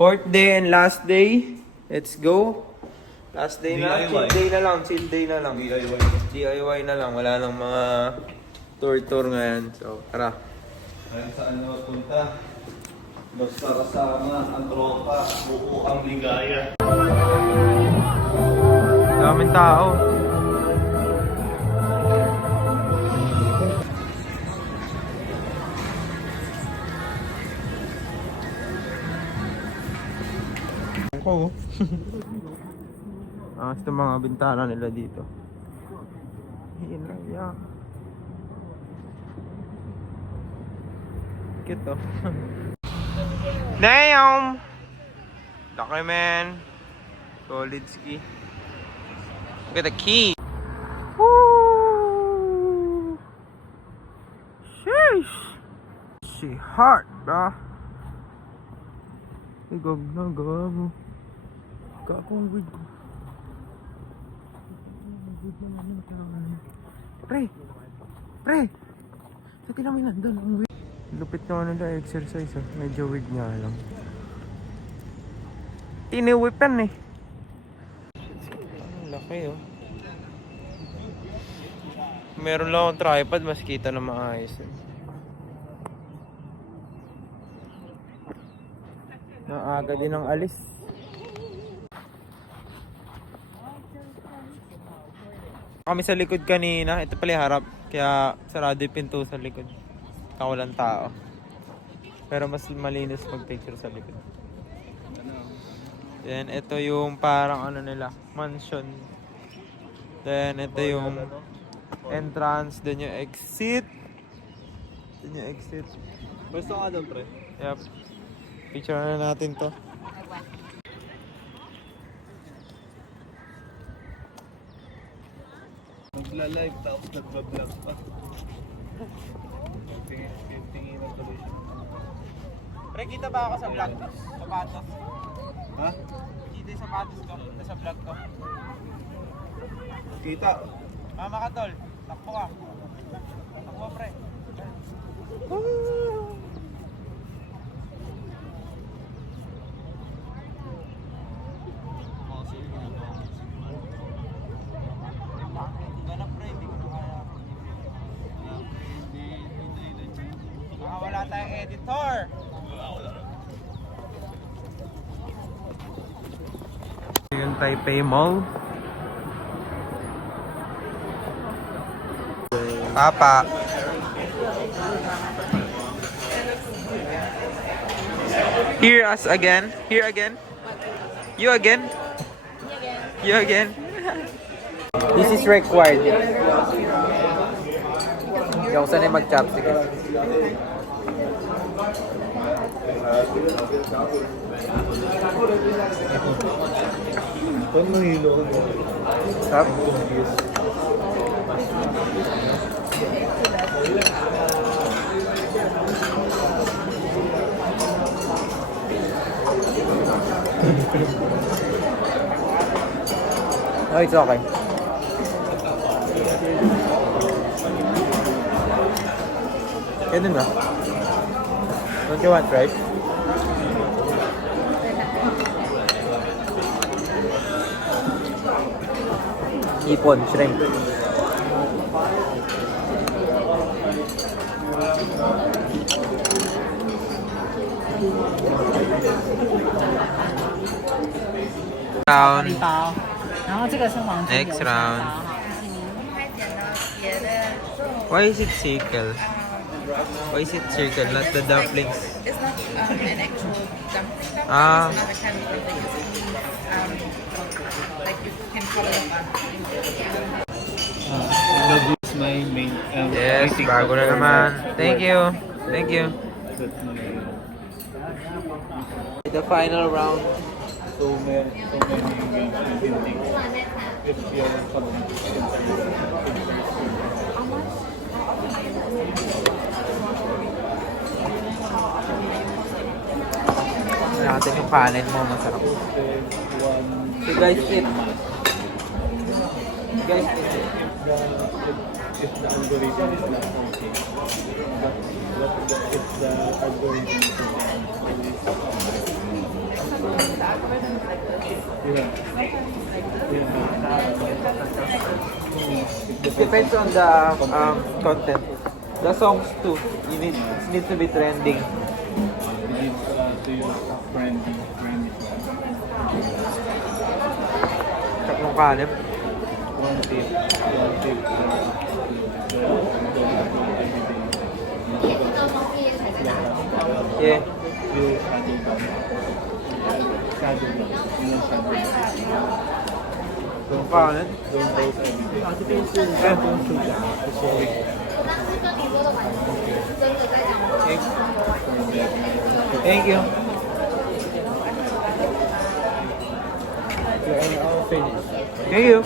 Fourth day and last day. Let's go. Last day na. DIY. Chill day na lang. DIY na lang. Wala nang mga tour ngayon. So, tara. Kahit saan na punta. Basta kasama ang tropa, buo ang ligaya. Daming tao. Ako. Ito mga bintana nila dito. Hinaya. Cute oh. Damn! Laki man. Solid ski. Look at the key. Woo! Sheesh! She hot, bro. Igog na gabo. Kakong weed ko. Pre! Pre! Sa tinamay nandun ang weed. Lupit naman nila exercise oh. Medyo weed nga lang. Tiniwipan eh. Ang laki oh. Meron lang akong tripod, mas kita na maayos eh. Naaga din ang alis. Kami sa likod kanina, ito pala yung harap. Kaya sarado yung pinto sa likod. Walang tao. Pero mas malinis mag-picture sa likod. Then ito yung parang ano nila, mansion. Then ito yung entrance, then yung exit. Then yung exit. Basta ka doon, pre. Yep. Picture na natin to. Nagla-live tapos nagba-vlog pa. Tingin ang tuloy siya. Pre, kita ba ako sa vlog ko? Sapatos? Ha? Kita yung sapatos ko sa vlog ko. Kita. Mama ka tol, takbo ka. Takbo pre. Hindi na pre, hindi ko na kaya. Wala tayong editor. Yung Taipei Mall. Papa. Hear us again. Here again. You again. You again. This is required. Hindi ako sanay mag-chopstick. Pag mahilo ko. Stop. Oh, it's okay. Ganun ba? Don't you want rice? Ipon, shrimp. Round. 然后这个是黄金 Next round. Why is it circle? Why is it circle, not the dumplings? It's not an actual dumpling. Ah. It's another kind of dumpling. It's like you can follow up. Lagu is my main. Yes, bago na naman. Thank you. Thank you. The final round. So many games you can take. If you're Natin yung kanin mo, masarap. So guys, eat. Guys, eat. If the algorithm is not okay, if the algorithm is Depends on the content. The songs too. Need to be trending. Tatlong kanin. Yeah. Tatlong kanin. Thank you. Thank you.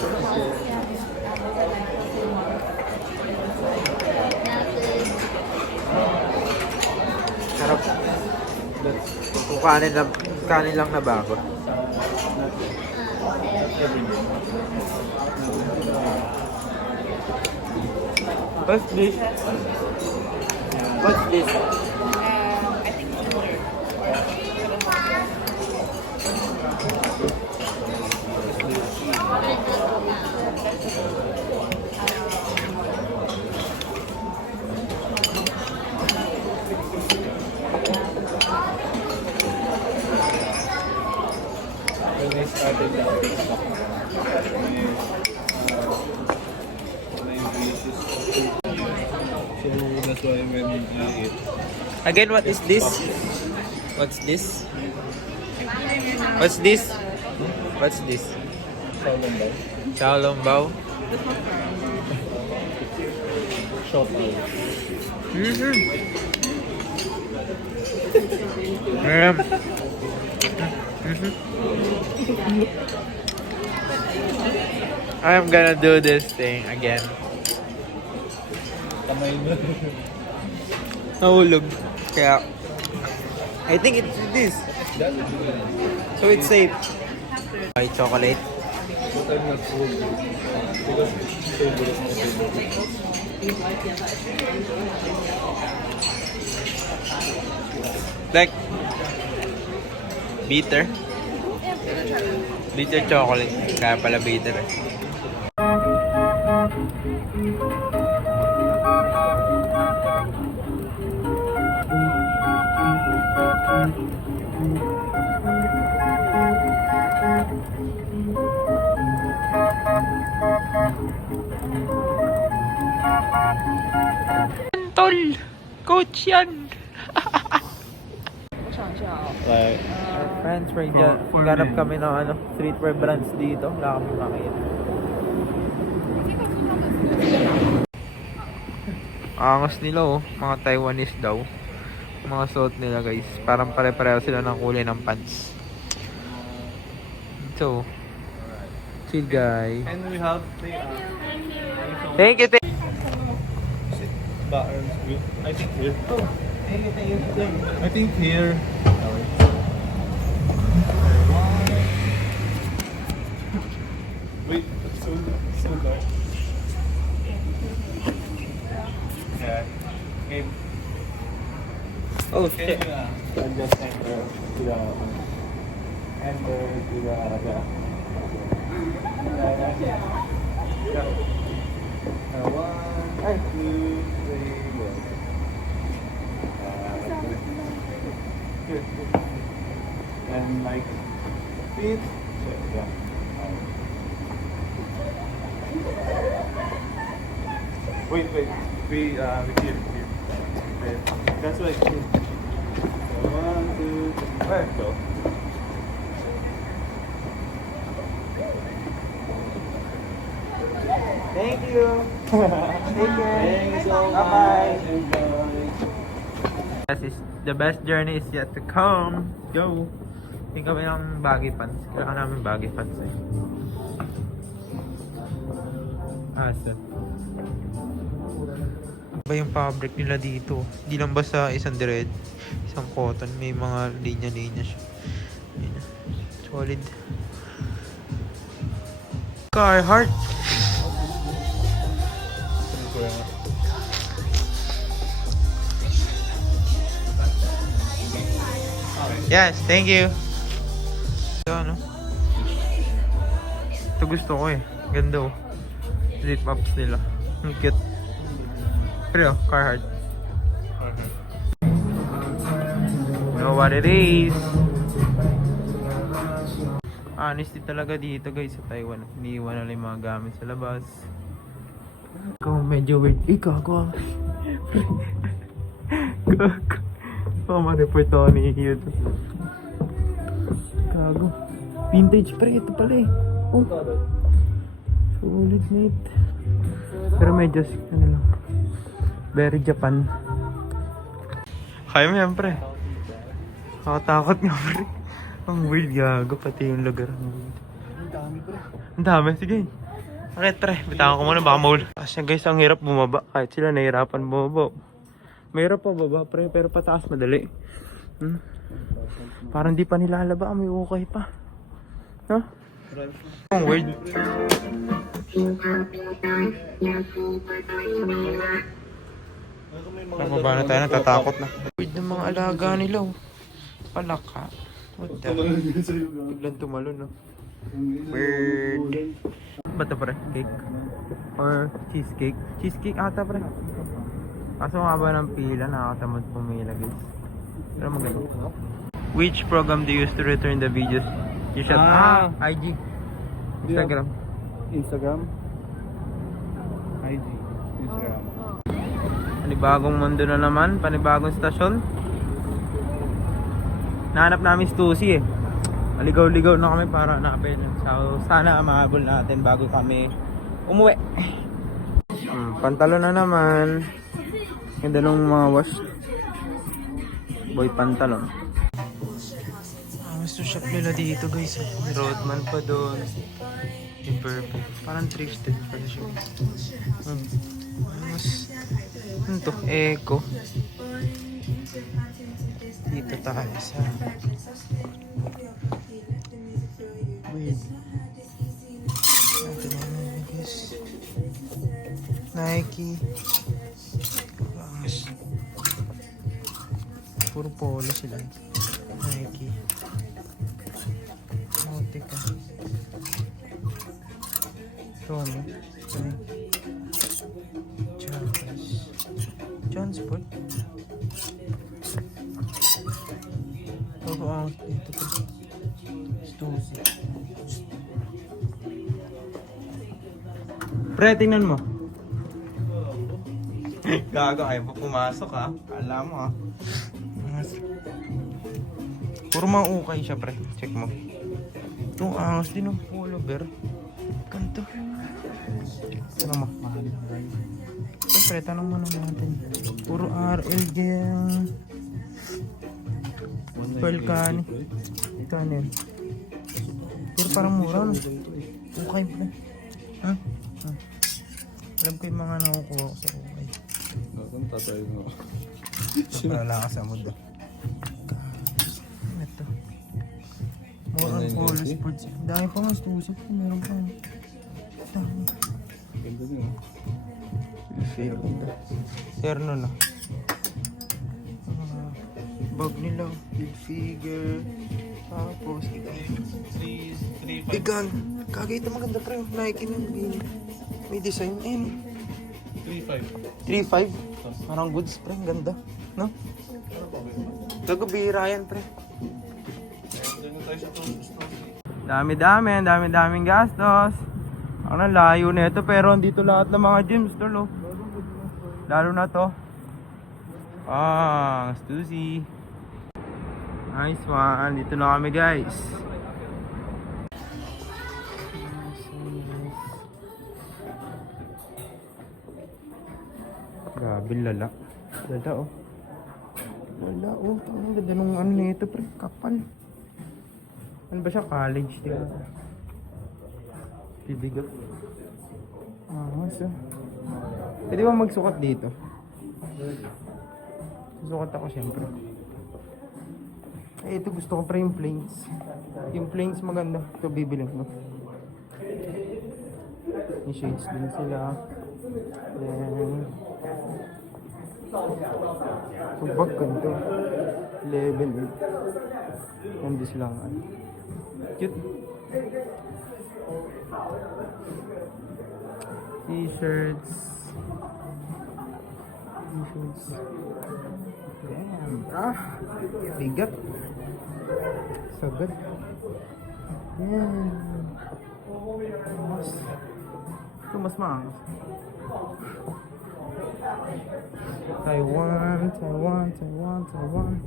Sarap. Kung kanin lang na bago. What's this? What's this? I think here. When I started that TikTok, so that's why when I eat, Again, what is this? What's this? What's this? What's this? Xiaolongbao. shop out. Mm-hmm. I'm gonna do this thing again. Kamay mo. Nahulog. Kaya, I think it's this. So it's safe. White chocolate. But I'm not full. Because favorite is my favorite. Like, bitter. Bitter chocolate. Kaya pala bitter eh. Tol! Coach yan! Like, Friends, ganap kami ng streetwear brands dito. Wala kami makita. Angas nila oh. Mga Taiwanese daw. Mga suot nila guys. Parang pare-pareho sila ng kulay ng pants. So, chill guys. and we have the Thank you, buttons with, I think here. Oh, I think here. Wait, so dark. Yeah. Okay. Oh Okay, shit. and just enter to the one, two, three, go. Here. And like feet. Yeah. Wait. We here. Wait. That's right. So, one, two, three. Where? Go. Thank you. Take care. Thanks so much. Bye-bye. Enjoy. The best journey is yet to come. Go. Tingin kami ng baggy pants. Kailangan namin baggy pants eh. Asa? Ba yung fabric nila dito? Hindi lang basta isang thread, isang cotton. May mga linya-linya siya. Ayun. Solid. Carhartt. Yes, thank you. Ano? Ito gusto ko eh. Ganda oh. Zip ups nila. Ang cute. Pero, Carhartt. You know what it is. Honesty talaga dito guys sa Taiwan. Iniiwan na lang yung mga gamit sa labas. Ikaw medyo weird. Ikaw ako. Gago. Ma-report ako ni Hiyot. Gago. Vintage pre. Ito pala eh. Oh. Solid mate. Pero medyo ano lang. Very Japan. Kaya mo yan pre. Nakatakot nga pre. Ang weird gago. Pati yung lugar. Ang dami pre. Ang dami. Sige. Bakit pre? Bitangan ko muna baka maul. Kasi guys ang hirap bumaba. Kahit sila nahirapan bumaba. Mahirap pa baba pre. Pero pataas madali. Parang di pa nilalaba. May ukay pa. Huh? Ang weird. Nababa na tayo, natatakot na. Weird ng mga alaga nila oh. Palaka. What the? Biglang tumalon no. Weird. Ba't ito pre? Cake? Or cheesecake? Cheesecake ata pre. Kaso nga ba ng pila, nakakatamad pumila guys. Pero maganda. Which program do you use to return the videos you shot? IG. Instagram. Instagram. IG. Instagram. Panibagong mundo na naman, panibagong stasyon. Nahanap namin si Tusi eh. Maligaw-ligaw na kami para hanapin. So, sana mahabol natin bago kami umuwi. Pantalon na naman. Ganda nung mga wash. Boy pantalon. Gusto shop nila dito guys. Roadman pa doon. Yung purple. Parang thrifted pala siya. Mas ano to? Eco. Dito tayo sa wait. Ito na guys. Nike. Bangs. Puro polo sila. Nike. Nautica. Romo. Transport. Bago out dito po. Stuzi. Pre, tingnan mo. Gago, ayaw pa pumasok ha. Alam mo ha. Puro mga ukay siya pre. Check mo. Itong angas din ng polo bear. Ganto. Ano mo? Siyempre, tanong mo naman natin. Puro RL gang. Pearl Cani. Kani yun. Pero parang mura no? Okay pre. Ha? Alam ko yung mga nakukuha ko sa okay. Nasaan tatay mo? Wala ka sa mood ah. Ito. More on polo sports. Dami pa mas tusok. Meron pa. Dami. Ganda niyo. Terno na. Bag nila. Big figure. Tapos Bigan. Kagay ito maganda pre. Nike na. May design. Ayun. 3.5. 3.5? Parang goods pre. Ganda. No? Gagabira yan pre. Dami-daming gastos. Ang layo na ito pero andito lahat ng mga gyms tol oh. Lalo na to. Stuzi. Nice one. Dito na kami guys. Grabe lala. Lala oh. Lala oh. Ang ganda nung ano nito pre. Kapal. Ano ba siya? College diba? Bibigat. So. Pwede ba magsukat dito? Susukat ako syempre. Eh, ito gusto ko pa yung plains. Yung plains maganda. Ito bibiling ko. May shades din sila. Then so bag ganito. Level 8. Nandis lang. Cute. T-shirts. T-shirts. Damn, bro. Bigat. So good. Yan. Ito mas maangas. Taiwan, Taiwan, Taiwan, Taiwan.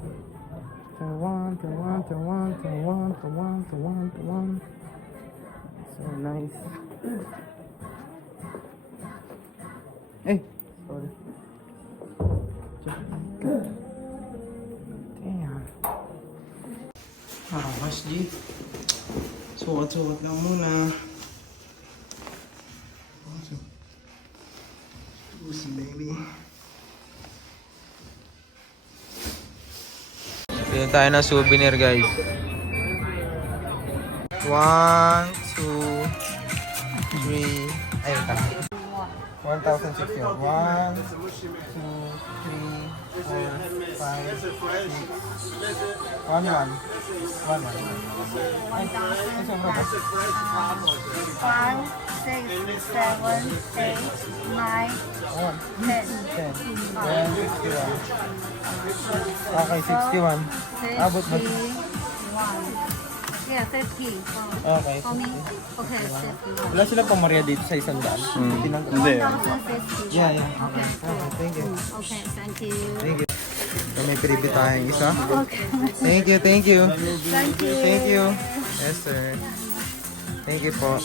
Taiwan, Taiwan, Taiwan, Taiwan, Taiwan, Taiwan, Taiwan. So nice. Hey, sorry. Damn. Mas G. Sukat-sukat lang muna. Pussy baby. Bili tayo ng souvenir, guys. 1, 2, 3. Ayun ka. 1,060. 1, 2, 3, 4, 5, 6. 1, 1. 1, 1. Ay, sobra ba? 5, 6, 7, 8, 9, 10. 10. 10. 61. Okay, 61. Abot ba? 51. Yeah, 50. Okay. For me? Okay, 50. Wala sila pamaria dito sa 100. Hindi. 1,050. Yeah, yeah. Okay, Okay, thank you. Okay, thank you. Thank you. So, may pinibit tayong isa. Okay. Thank you, thank you. Thank you. Thank you. Yes, sir. Thank you po.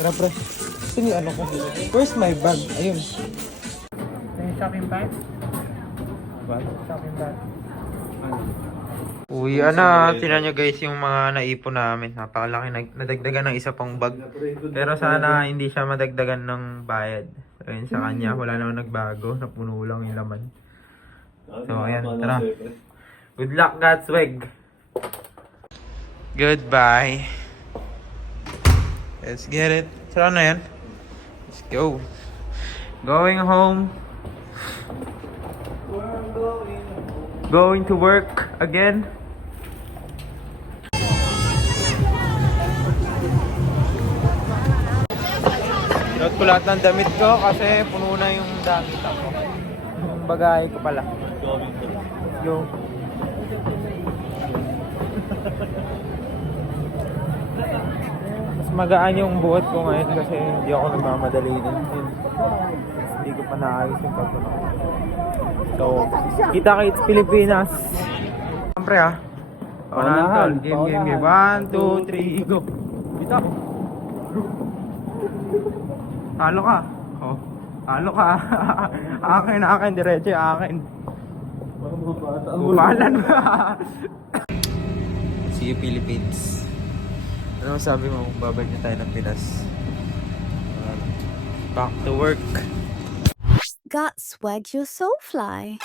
Tara, pre. Ito yung ano ko. Where's my bag? Ayun. Ito yung shopping bag? What? Shopping bag. Uy, tinan nyo guys yung mga naipon namin. Napakalaki, nadagdagan ng isa pang bag. Pero sana hindi siya madagdagan ng bayad. Ayun, sa kanya, wala naman nagbago. Napuno lang yung laman. So, ayan, tara. Good luck, Godswag! Goodbye. Let's get it. Saan na yan? Let's go. Going home. Going to work again. Sinot ko lahat ng damit ko kasi puno na yung damit ako. Yung bagay ko pala. Let's go. Mas magaan yung buhat ko ngayon kasi hindi ako nagmamadali din. Hindi ko pa naayos yung pagpuno. So, kita-kits Pilipinas. Siyempre ha. Unahan. Game. 1, 2, 3, go. Kita. Talo ka. Oh. Talo ka. akin. Diretso akin. Bumalan ba? See you, Philippines. Ano sabi mo kung babalik na tayo ng Pinas? Back to work. Got swag, you're so fly.